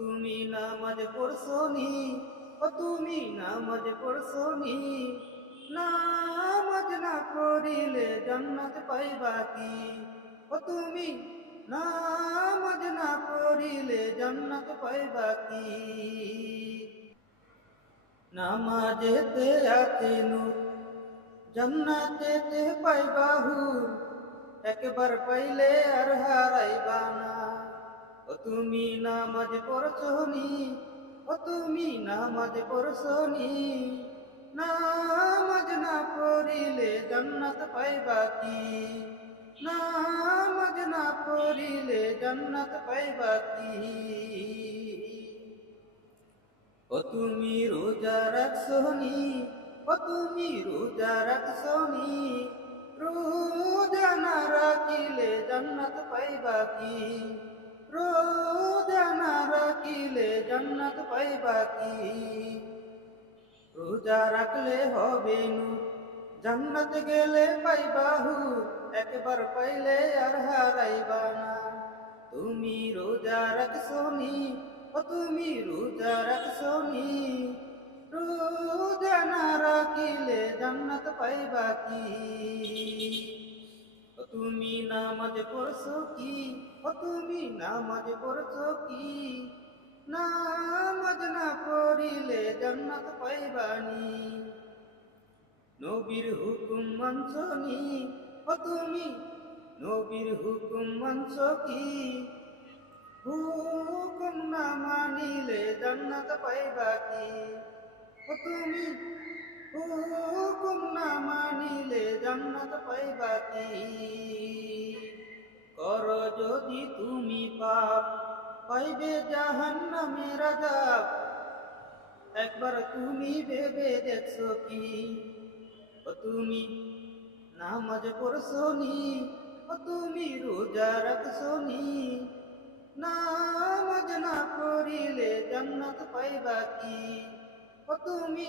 তুমি নামাজ পড়ছো নি ও তুমি নামাজ পড়ছো নি নামাজ না করিলে জান্নাত পাইবা কি? ও তুমি নামাজ না করিলে জান্নাত পাইবা কি? নামাজেতে আছে নূর জান্নাতেতে পাইবা হুর। একবার পাইলে আর ও তুমি নামাজ পড়ছো নি ও তুমি নামাজ পড়ছো নি নামাজ না পড়িলে জান্নাত পাইবা কি? নামাজ না পড়িলে জান্নাত পাইবা কি? ও তুমি রোজা রাখছো নি ও তুমি রোজা রাখছো নি রোজা না রাখিলে জান্নাত পাইবা কি? রোজা না রাখিলে জান্নাত পাইবা কি? রোজা রাখলে হবে নু জান্নাত গেলে পাইবা হু একবার পাইলে আর হারাইবা না। তুমি রোজা রাখছো নি, ও তুমি রোজা রাখছো নি। রোজা না রাখিলে জান্নাত পাইবা কি? তুমি নামাজ পড়ছো কি? ও তুমি নামাজ পড়ছো কি? নামাজ না পড়িলে জান্নাত পাইবানি নবীর হুকুম মানছ নি? ও তুমি নবীর হুকুম মানছ কি? হুকুম না মানিলে জান্নাত পাইবা কি? ও তুমি হুকুম না মানিলে জান্নাত পাইবা কি? কর যদি তুমি পাপ, পাইবে জাহান্নামের আযাব একবার তুমি ভেবে দেখছ কি? ও তুমি নামাজ পড়ছো নি? ও তুমি রোজা রাখছো নি? নামাজ না পড়িলে জান্নাত পাইবা কি? ও তুমি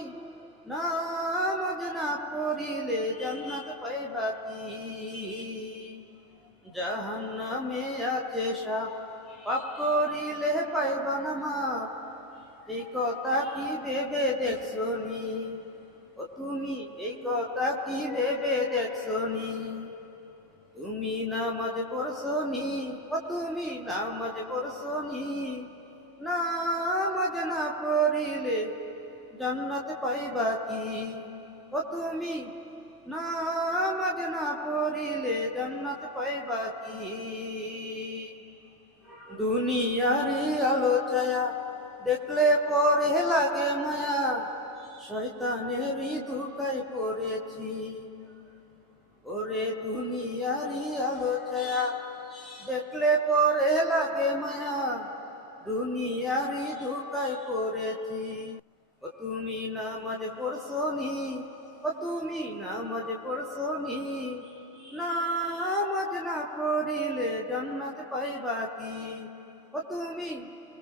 নামাজ না পড়িলে জান্নাত পাইবা কি? জাহান্নামে আছে সাপ, পাপ করিলে পাইবা না মাপ এই কথা কি দেখছ নি? ও তুমি এই কথা কি দেখছ নি? তুমি নামাজ পড়ছো নি? ও তুমি নামাজ পড়ছো নি? নামাজ না পড়িলে জান্নাত পাইবা কি? ও তুমি নামাজ না পড়িলে জান্নাত পাইবা কি? দুনিয়ারি আলো ছায়া দেখলে পরে লাগে মায়া শয়তানেরই দুকায় পড়েছি। ওরে দুনিয়ারি আলো ছায়া দেখলে পরে লাগে মায়া, দুনিয়ারি দুকায় পড়েছি। ও তুমি নামাজ পড়ছো নি ও তুমি নামাজ পড়ছো নি নামাজ না পড়িলে জান্নাত পাইবা কি? ও তুমি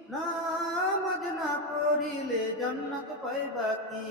নামাজ না পড়িলে জান্নাত পাইবা কি?